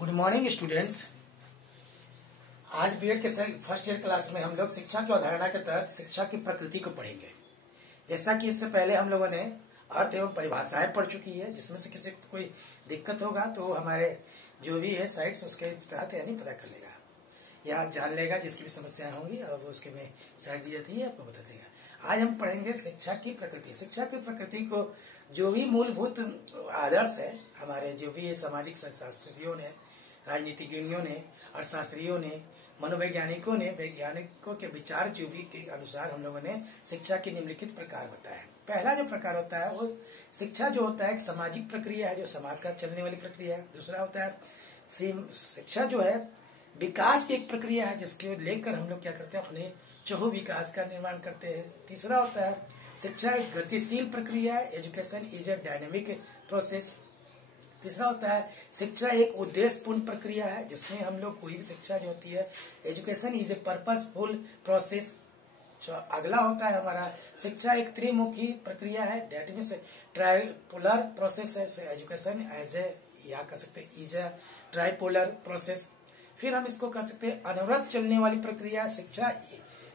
Good morning students. आज BEd के first year class में हम लोग शिक्षा की अवधारणा के तहत शिक्षा की प्रकृति को पढ़ेंगे। जैसा कि इससे पहले हम लोगों ने अर्थ एवं परिभाषाएं पढ़ चुकी है, जिसमें से किसी को कोई दिक्कत होगा तो हमारे जो भी है साइट्स उसके तहत यानी पता कर लेगा या जान लेगा, जिसकी भी समस्याएं होंगी और उसके में साइट दी जाती है आपको बता देगा। आज हम पढ़ेंगे शिक्षा की प्रकृति। शिक्षा की प्रकृति को जो भी मूलभूत आदर्श है हमारे जो भी सामाजिक शास्त्रियों ने, राजनीतिज्ञों ने, अर्थशास्त्रियों ने, मनोवैज्ञानिकों ने, वैज्ञानिकों के विचार जो भी के अनुसार हम लोगों ने शिक्षा के निम्नलिखित प्रकार बताया। पहला जो प्रकार होता है वो शिक्षा जो होता है एक सामाजिक प्रक्रिया है, जो समाज का चलने वाली प्रक्रिया है। दूसरा होता है शिक्षा जो है विकास की एक प्रक्रिया है, जिसके लेकर हम लोग क्या करते हैं अपने चहु विकास का निर्माण करते हैं। तीसरा होता है शिक्षा एक गतिशील प्रक्रिया है, education is a dynamic process. तीसरा होता है शिक्षा एक उद्देश्यपूर्ण प्रक्रिया है, जिसमें हम लोग कोई भी शिक्षा जो होती है education is a purposeful process. अगला होता है हमारा शिक्षा एक त्रिमुखी प्रक्रिया है, डेट मीन्स ट्राइपोलर प्रोसेस है। एजुकेशन एज ए या कह सकते हैं इज ए ट्राइपोलर प्रोसेस। फिर हम इसको कह सकते हैं अनवरत चलने वाली प्रक्रिया। शिक्षा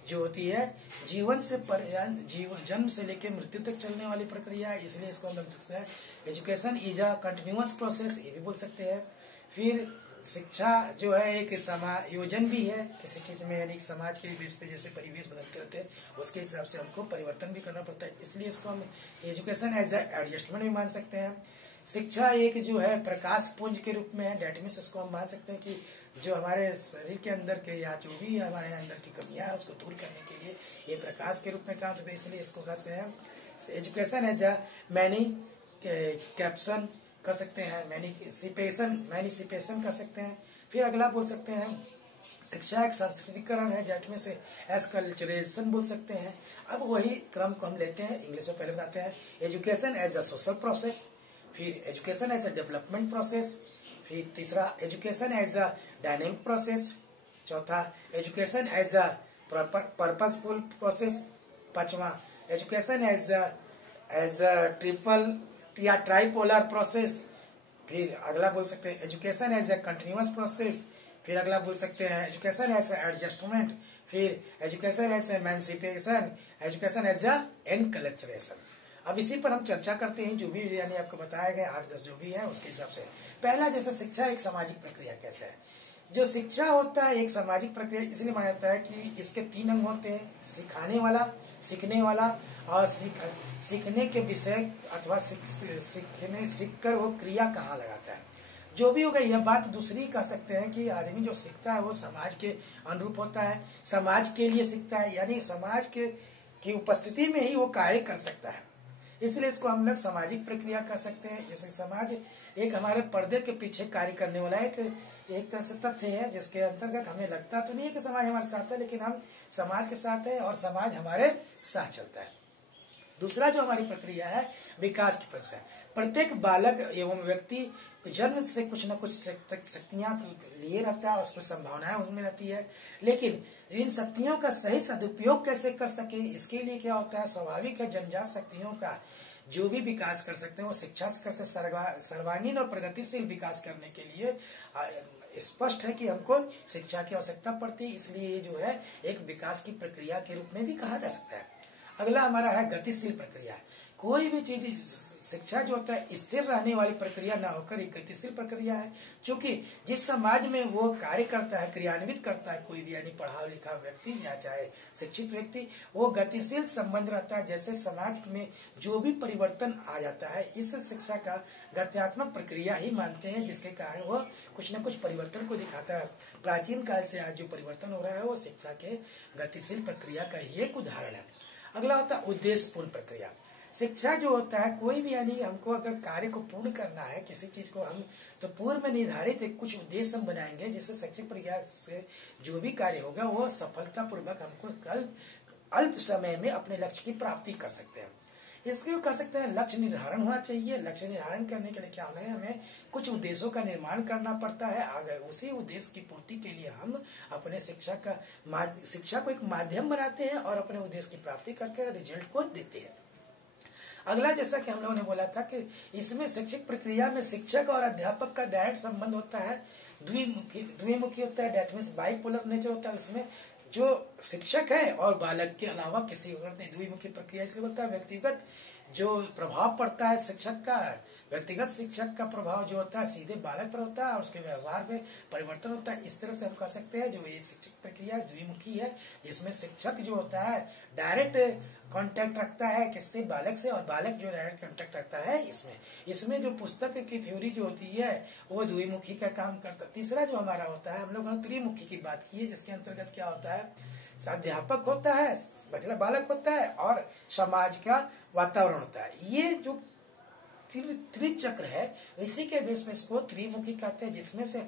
जो होती है जीवन से जन्म से लेकर मृत्यु तक चलने वाली प्रक्रिया है, इसलिए इसको हम लोग सकते हैं education is a continuous process, ये भी बोल सकते हैं। फिर शिक्षा जो है एक समायोजन भी है किसी चीज में, यानी समाज के बेस पे जैसे परिवेश बदलते रहते हैं उसके हिसाब से हमको परिवर्तन भी करना पड़ता है, इसलिए इसको हम एजुकेशन एज ए एडजस्टमेंट भी मान सकते हैं। शिक्षा एक जो है प्रकाश पुंज के रूप में है, डेट मीन्स इसको हम मान सकते हैं कि जो हमारे शरीर के अंदर के या जो भी हमारे अंदर की कमियां है उसको दूर करने के लिए ये प्रकाश के रूप में काम करते हैं, इसलिए इसको कहते हैं एजुकेशन एज अ मैनिफिकेशन कर सकते हैं, मैनिसिपेशन कर सकते हैं। फिर अगला बोल सकते हैं शिक्षा एक सांस्कृतिकरण है, जेट में से एज कल्चरेशन बोल सकते हैं। अब वही क्रम को हम लेते हैं, इंग्लिश में पहले बताते हैं education as a social process, फिर education as a development process, फिर तीसरा education as a dynamic process, चौथा education as a purposeful process, पांचवा एजुकेशन एज अ ट्रिपल या ट्राइपोलर प्रोसेस, फिर अगला बोल सकते हैं education as a continuous process, फिर अगला बोल सकते हैं एजुकेशन एज अ एडजस्टमेंट, फिर education as emancipation, education as a enculturation. अब इसी पर हम चर्चा करते हैं, जो भी यानी आपको बताया गया 8-10 जो भी है उसके हिसाब से। पहला जैसे शिक्षा एक सामाजिक प्रक्रिया कैसे है। जो शिक्षा होता है एक सामाजिक प्रक्रिया इसलिए माना जाता है कि इसके 3 अंग होते हैं, सिखाने वाला, सीखने वाला और सीखने के विषय अथवा सीखकर वो क्रिया कहाँ लगाता है। जो भी होगा यह बात दूसरी कह सकते हैं कि आदमी जो सीखता है वो समाज के अनुरूप होता है, समाज के लिए सीखता है, यानी समाज की उपस्थिति में ही वो कार्य कर सकता है, इसलिए इसको हम लोग सामाजिक प्रक्रिया कर सकते हैं। जैसे समाज एक हमारे पर्दे के पीछे कार्य करने वाला एक तरह से तथ्य है, जिसके अंतर्गत हमें लगता तो नहीं है कि समाज हमारे साथ है, लेकिन हम समाज के साथ है और समाज हमारे साथ चलता है। दूसरा जो हमारी प्रक्रिया है विकास की प्रक्रिया। प्रत्येक बालक एवं व्यक्ति जन्म से कुछ न कुछ शक्तियां लिए रहता है, उसको संभावनाएं उनमें रहती है, लेकिन इन शक्तियों का सही सदुपयोग कैसे कर सके इसके लिए क्या होता है स्वाभाविक है जन्मजात शक्तियों का जो भी विकास कर सकते हैं वो शिक्षा से करते हैं। सर्वांगीण और प्रगतिशील विकास करने के लिए स्पष्ट है कि हमको शिक्षा की आवश्यकता पड़ती है, इसलिए ये जो है एक विकास की प्रक्रिया के रूप में भी कहा जा सकता है। अगला हमारा है गतिशील प्रक्रिया। कोई भी चीज शिक्षा जो होता है स्थिर रहने वाली प्रक्रिया ना होकर एक गतिशील प्रक्रिया है, क्योंकि जिस समाज में वो कार्य करता है क्रियान्वित करता है कोई भी यानी पढ़ा लिखा व्यक्ति या चाहे शिक्षित व्यक्ति, वो गतिशील संबंध रहता है। जैसे समाज में जो भी परिवर्तन आ जाता है इस शिक्षा का गत्यात्मक प्रक्रिया ही मानते हैं, जिसके कारण वो कुछ न कुछ परिवर्तन को दिखाता है। प्राचीन काल से आज जो परिवर्तन हो रहा है वो शिक्षा के गतिशील प्रक्रिया का ही एक उदाहरण है। अगला होता है उद्देश्यपूर्ण प्रक्रिया। शिक्षा जो होता है कोई भी यानी हमको अगर कार्य को पूर्ण करना है किसी चीज को हम तो पूर्व में निर्धारित एक कुछ उद्देश्य हम बनाएंगे, जिससे शैक्षिक प्रक्रिया से जो भी कार्य होगा वो सफलतापूर्वक हमको अल्प समय में अपने लक्ष्य की प्राप्ति कर सकते हैं। इसके कह सकते हैं लक्ष्य निर्धारण होना चाहिए। लक्ष्य निर्धारण करने के लिए क्या होना है, हमें कुछ उद्देश्यों का निर्माण करना पड़ता है। आगे उसी उद्देश्य की पूर्ति के लिए हम अपने शिक्षा को एक माध्यम बनाते हैं और अपने उद्देश्य की प्राप्ति करके रिजल्ट को देते हैं। अगला, जैसा कि हम लोगों ने बोला था कि इसमें शैक्षिक प्रक्रिया में शिक्षक और अध्यापक का डायरेक्ट संबंध होता है, द्विमुखी होता है, डेट मीन्स बाइपोलर नेचर होता है। इसमें जो शिक्षक है और बालक के अलावा किसी और नहीं, द्विमुखी प्रक्रिया इसलिए बोलता है। व्यक्तिगत जो प्रभाव पड़ता है शिक्षक का, व्यक्तिगत शिक्षक का प्रभाव जो होता है सीधे बालक पर होता है और उसके व्यवहार में परिवर्तन होता है। इस तरह से हम कह सकते हैं जो ये शिक्षक प्रक्रिया द्विमुखी है, जिसमें शिक्षक जो होता है डायरेक्ट कांटेक्ट रखता है किससे, बालक से, और बालक जो डायरेक्ट कांटेक्ट रखता है इसमें जो पुस्तक की थ्योरी जो होती है वो द्विमुखी का काम करता है। तीसरा जो हमारा होता है, हम लोगों ने त्रिमुखी की बात की है, जिसके अंतर्गत क्या होता है, अध्यापक होता है, मतलब बालक होता है, और समाज का वातावरण होता है। ये जो त्रिचक्र है इसी के बेस में इसको त्रिमुखी कहते हैं, जिसमें से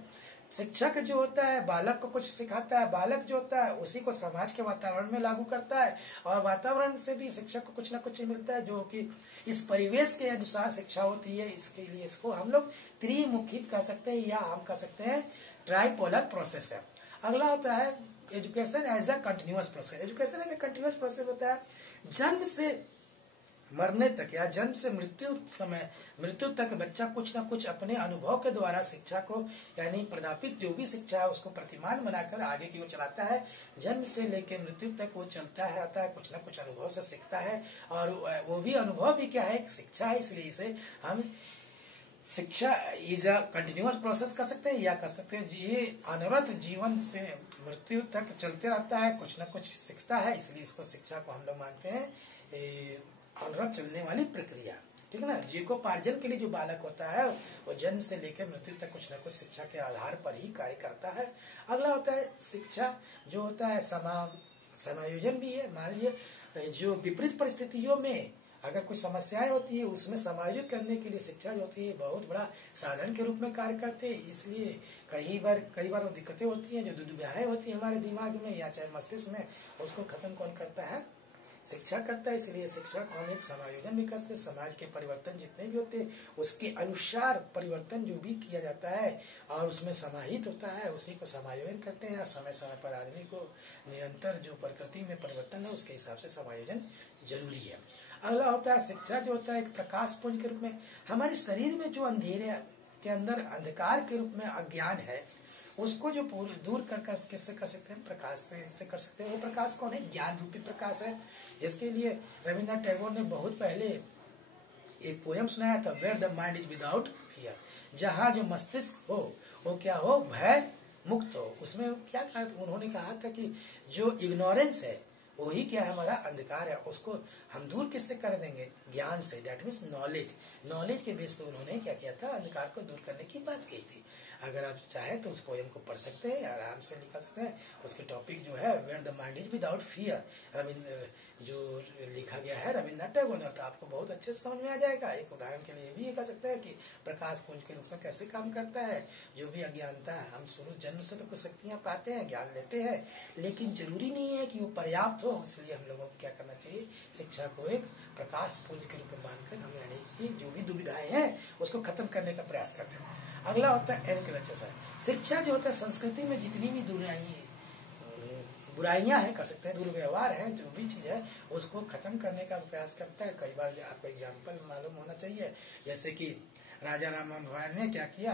शिक्षक जो होता है बालक को कुछ सिखाता है, बालक जो होता है उसी को समाज के वातावरण में लागू करता है, और वातावरण से भी शिक्षक को कुछ ना कुछ मिलता है जो कि इस परिवेश के अनुसार शिक्षा होती है। इसके लिए इसको हम लोग त्रिमुखी कह सकते हैं, या हम कह सकते हैं ट्राइपोलर प्रोसेस है। अगला होता है education as a continuous process. Education as a continuous process होता है जन्म से मरने तक या जन्म से मृत्यु तक बच्चा कुछ ना कुछ अपने अनुभव के द्वारा शिक्षा को, यानी प्रदापित जो भी शिक्षा है उसको प्रतिमान बनाकर आगे की ओर चलाता है। जन्म से लेकर मृत्यु तक वो चलता है, आता है, कुछ ना कुछ अनुभव से सीखता है, और वो भी अनुभव भी क्या है, शिक्षा है। इसलिए इसे हम शिक्षा इज अ कंटिन्यूअस प्रोसेस कर सकते हैं, या कर सकते हैं ये अनवरत जीवन से मृत्यु तक चलते रहता है, कुछ ना कुछ सीखता है। इसलिए इसको शिक्षा को हम लोग मानते हैं अनवरत चलने वाली प्रक्रिया, ठीक है ना। जीविकोपार्जन के लिए जो बालक होता है वो जन्म से लेकर मृत्यु तक कुछ ना कुछ शिक्षा के आधार पर ही कार्य करता है। अगला होता है शिक्षा जो होता है समायोजन भी है। मान लीजिए जो विपरीत परिस्थितियों में अगर कोई समस्याएं होती है उसमें समायोजित करने के लिए शिक्षा जो होती है बहुत बड़ा साधन के रूप में कार्य करते हैं। इसलिए कई बार वो दिक्कतें होती हैं, जो दुविधाएं होती है हमारे दिमाग में या चाहे मस्तिष्क में, उसको खत्म कौन करता है, शिक्षा करता है। इसलिए शिक्षा को हम एक समायोजन भी करते हैं। समाज के परिवर्तन जितने भी होते हैं उसके अनुसार परिवर्तन जो भी किया जाता है और उसमें समाहित होता है उसी को समायोजन करते हैं। समय समय पर आदमी को निरंतर जो प्रकृति में परिवर्तन है उसके हिसाब से समायोजन जरूरी है। अगला होता है शिक्षा जो होता है एक प्रकाश पुंज के रूप में। हमारे शरीर में जो अंधेरे के अंदर अंधकार के रूप में अज्ञान है उसको जो दूर कर किससे कर सकते हैं, प्रकाश से कर सकते हैं। वो प्रकाश कौन है, ज्ञान रूपी प्रकाश है। जिसके लिए रविन्द्रनाथ टैगोर ने बहुत पहले एक पोयम सुनाया था, where the mind is without fear, जहाँ जो मस्तिष्क हो वो क्या हो, भय मुक्त हो। उसमें क्या कहा, उन्होंने कहा था कि जो इग्नोरेंस है वही क्या है, हमारा अंधकार है, उसको हम दूर किससे कर देंगे, ज्ञान से, डेट मीन्स नॉलेज के बेस पे उन्होंने क्या किया था, अंधकार को दूर करने की बात कही थी। अगर आप चाहे तो उस पोएम को पढ़ सकते हैं, आराम से निकाल सकते हैं। उसके टॉपिक जो है where the mind is without fear, जो लिखा गया है रविन्द्रनाथ टैगोर ने, तो आपको बहुत अच्छे से समझ में आ जाएगा। एक उदाहरण के लिए भी कह सकते हैं कि प्रकाश पुंज के रूप में कैसे काम करता है। जो भी अज्ञानता है, हम शुरू जन्म से तो कुछ शक्तियां पाते हैं, ज्ञान लेते हैं, लेकिन जरूरी नहीं है कि वो पर्याप्त हो। इसलिए हम लोगों को क्या करना चाहिए, शिक्षा को एक प्रकाश पुंज के रूप में मानकर हम यानी कि जो भी दुविधाएं हैं उसको खत्म करने का प्रयास करते हैं। अगला होता है एनकरेजर। शिक्षा जो होता है संस्कृति में जितनी भी बुराइयां हैं, कह सकते हैं दुर्व्यवहार है, जो भी चीज है उसको खत्म करने का प्रयास करता है। कई बार आपको एग्जाम्पल मालूम होना चाहिए, जैसे कि राजा राममोहन रॉय ने क्या किया,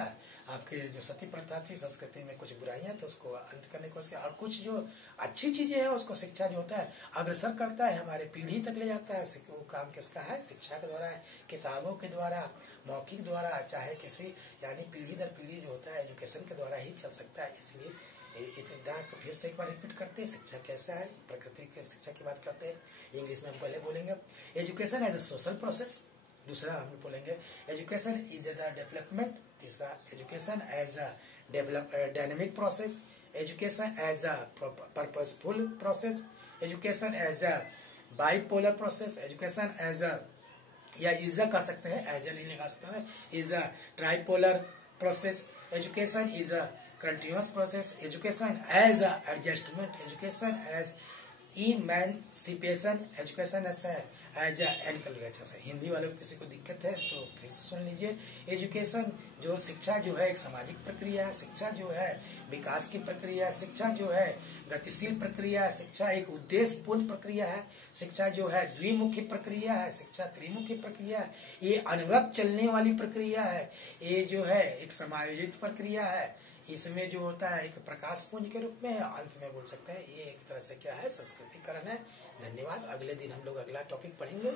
आपके जो सती प्रथा थी संस्कृति में कुछ बुराइयां तो उसको अंत करने को, और कुछ जो अच्छी चीजें हैं उसको शिक्षा जो होता है अग्रसर करता है, हमारे पीढ़ी तक ले जाता है। वो काम किसका है, शिक्षा के द्वारा है, किताबों के द्वारा, मौखिक द्वारा, चाहे किसी यानी पीढ़ी दर पीढ़ी जो होता है एजुकेशन के द्वारा ही चल सकता है। इसलिए तो फिर से एक बार रिपीट करते हैं, शिक्षा कैसा है, प्रकृति के शिक्षा की बात करते हैं। इंग्लिश में हम पहले बोलेंगे education as a social process, दूसरा हम बोलेंगे एजुकेशन इज द डेवलपमेंट, तीसरा education as a dynamic process, education as a purposeful process, education as a bipolar process, education as a या इज अ कह सकते हैं, एज अ नहीं लगा सकते हैं, is a tripolar process, education is a continuous process, education as a adjustment, education as emancipation, education as a as enculturation है। हिंदी वाले को किसी को दिक्कत है तो फिर से सुन लीजिए। एजुकेशन जो शिक्षा जो है एक सामाजिक प्रक्रिया है, शिक्षा जो है विकास की प्रक्रिया है, शिक्षा जो है गतिशील प्रक्रिया है, शिक्षा एक उद्देश्यपूर्ण प्रक्रिया है, शिक्षा जो है द्विमुखी प्रक्रिया है, शिक्षा त्रिमुखी प्रक्रिया है, ये अनवरत चलने वाली प्रक्रिया है, ये जो है एक समायोजित प्रक्रिया है, इसमें जो होता है एक प्रकाश पुंज के रूप में है। अंत में बोल सकते हैं ये एक तरह से क्या है, संस्कृतिकरण है। धन्यवाद। अगले दिन हम लोग अगला टॉपिक पढ़ेंगे।